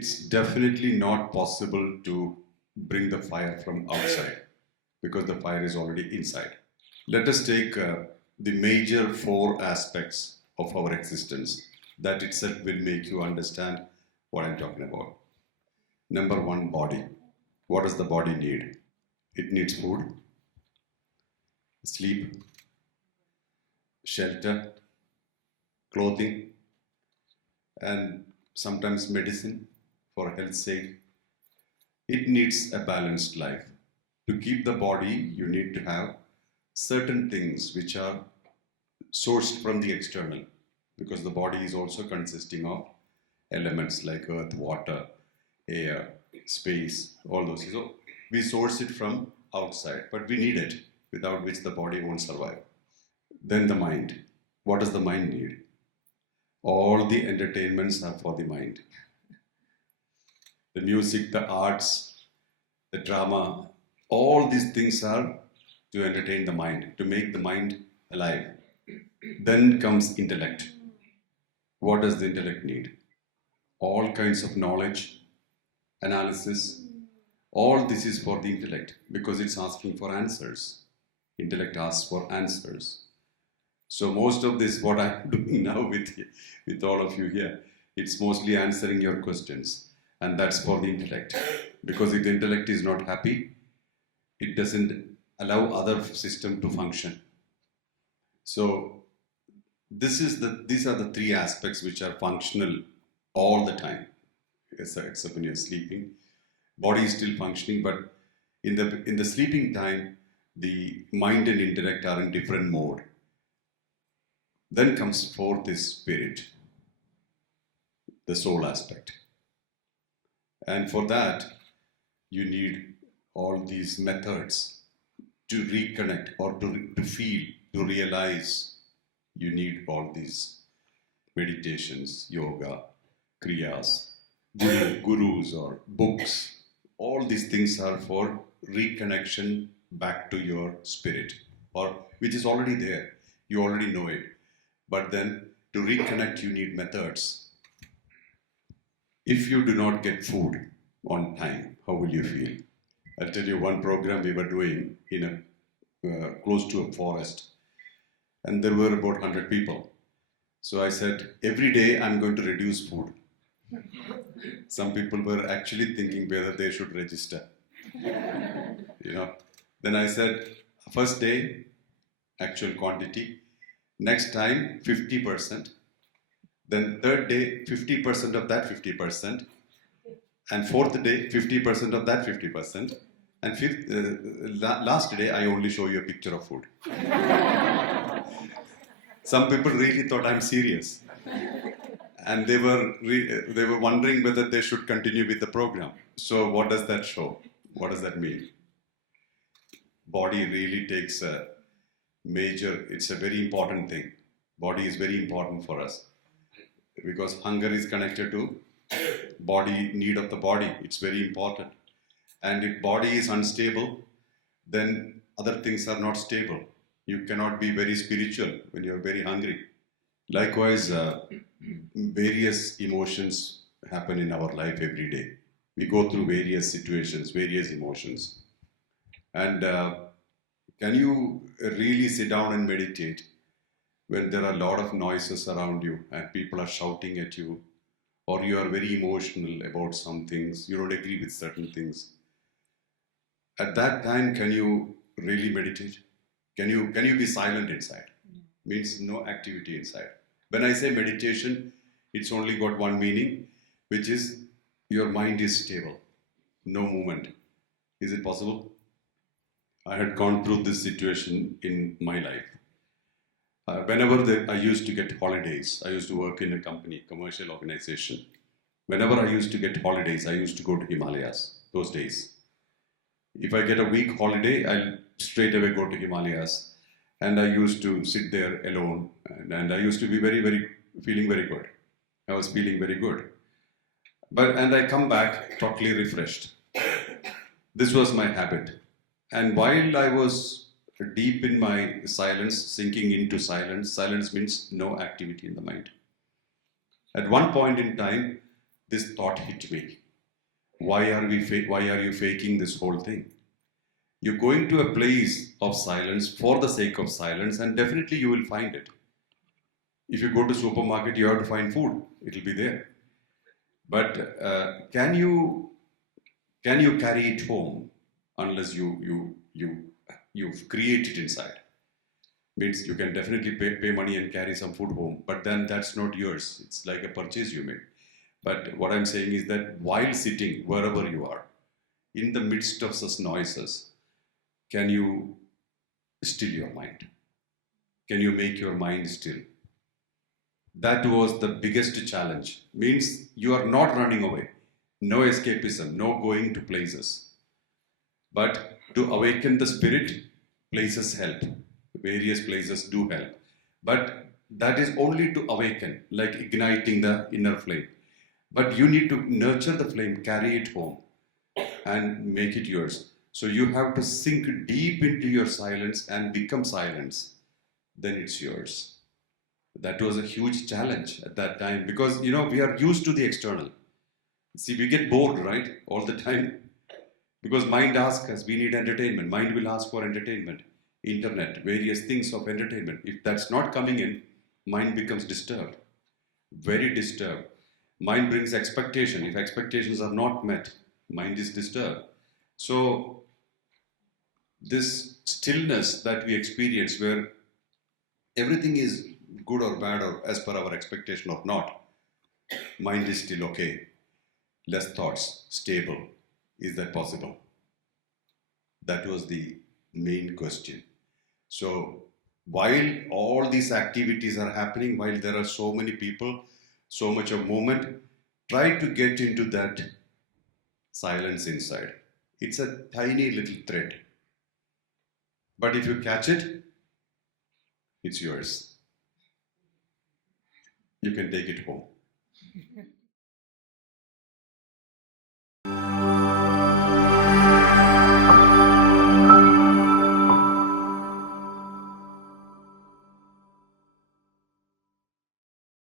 It's definitely not possible to bring the fire from outside because the fire is already inside. Let us take the major four aspects of our existence. That itself will make you understand what I'm talking about. Number one, body. What does the body need? It needs food, sleep, shelter, clothing, and sometimes medicine for health's sake. It needs a balanced life. To keep the body, you need to have certain things which are sourced from the external, because the body is also consisting of elements like earth, water, air, space, all those. So we source it from outside, but we need it, without which the body won't survive. Then the mind. What does the mind need? All the entertainments are for the mind. The music, the arts, the drama, all these things are to entertain the mind, to make the mind alive. Then comes intellect. What does the intellect need? All kinds of knowledge, analysis, all this is for the intellect because it's asking for answers. Intellect asks for answers. So most of this, what I'm doing now with all of you here, it's mostly answering your questions. And that's for the intellect. Because if the intellect is not happy, it doesn't allow other system to function. So these are the three aspects which are functional all the time, except when you're sleeping. Body is still functioning, but in the sleeping time, the mind and intellect are in different mode. Then comes forth this spirit, the soul aspect. And for that, you need all these methods to reconnect or to feel, to realize. You need all these meditations, yoga, kriyas, gurus or books. All these things are for reconnection back to your spirit, or which is already there. You already know it. But then to reconnect, you need methods. If you do not get food on time, how will you feel? I'll tell you one program we were doing in close to a forest, and there were about 100 people. So I said, every day I'm going to reduce food. Some people were actually thinking whether they should register. Then I said, first day, actual quantity. Next time, 50%. Then third day, 50% of that 50%. And fourth day, 50% of that 50%. And last day, I only show you a picture of food. Some people really thought I'm serious. And they were wondering whether they should continue with the program. So what does that show? What does that mean? Body really takes a major, it's a very important thing. Body is very important for us. Because hunger is connected to body, need of the body. It's very important. And if body is unstable, then other things are not stable. You cannot be very spiritual when you're very hungry. Likewise, various emotions happen in our life every day. We go through various situations, various emotions. And can you really sit down and meditate when there are a lot of noises around you and people are shouting at you, or you are very emotional about some things, you don't agree with certain things? At that time, can you really meditate? Can you be silent inside? Means no activity inside. When I say meditation, it's only got one meaning, which is your mind is stable, no movement. Is it possible? I had gone through this situation in my life. Whenever I used to get holidays, I used to work in a company, commercial organization. Whenever I used to get holidays, I used to go to Himalayas those days. If I get a week holiday, I'll straight away go to Himalayas. And I used to sit there alone. And I used to be feeling very good. I was feeling very good. And I come back totally refreshed. This was my habit. And while I was deep in my silence, sinking into silence, silence means no activity in the mind. At one point in time, this thought hit me. Why are you faking this whole thing? You're going to a place of silence for the sake of silence, and definitely you will find it. If you go to supermarket, you have to find food. It will be there. But can you carry it home unless you create it inside? Means you can definitely pay money and carry some food home, but then that's not yours. It's like a purchase you made. But what I'm saying is that while sitting wherever you are, in the midst of such noises, can you still your mind? Can you make your mind still? That was the biggest challenge. Means you are not running away, no escapism, no going to places. But to awaken the spirit, places help. Various places do help. But that is only to awaken, like igniting the inner flame. But you need to nurture the flame, carry it home, and make it yours. So you have to sink deep into your silence and become silence. Then it's yours. That was a huge challenge at that time because we are used to the external. See, we get bored, right? All the time. Because mind asks us, we need entertainment. Mind will ask for entertainment, internet, various things of entertainment. If that's not coming in, mind becomes disturbed, very disturbed. Mind brings expectation. If expectations are not met, mind is disturbed. So, this stillness that we experience, where everything is good or bad or as per our expectation or not, mind is still okay. Less thoughts, stable. Is that possible? That was the main question. So, while all these activities are happening, while there are so many people, so much of movement, try to get into that silence inside. It's a tiny little thread. But if you catch it, it's yours. You can take it home.